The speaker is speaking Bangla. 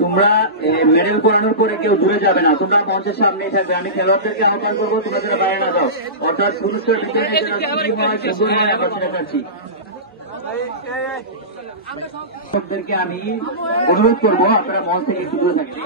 তোমরা মেডেল পড়ানোর পরে কেউ দূরে যাবে না, তোমরা মঞ্চের সামনেই থাকবে। আমি খেলোয়াড়দেরকে আহ্বান করবো তোমরা যারা বাইরে না যাও, অর্থাৎ পুরস্কার বিতরণের আমি অনুরোধ করবো আপনারা মঞ্চ থেকে একটু দূরে থাকবেন।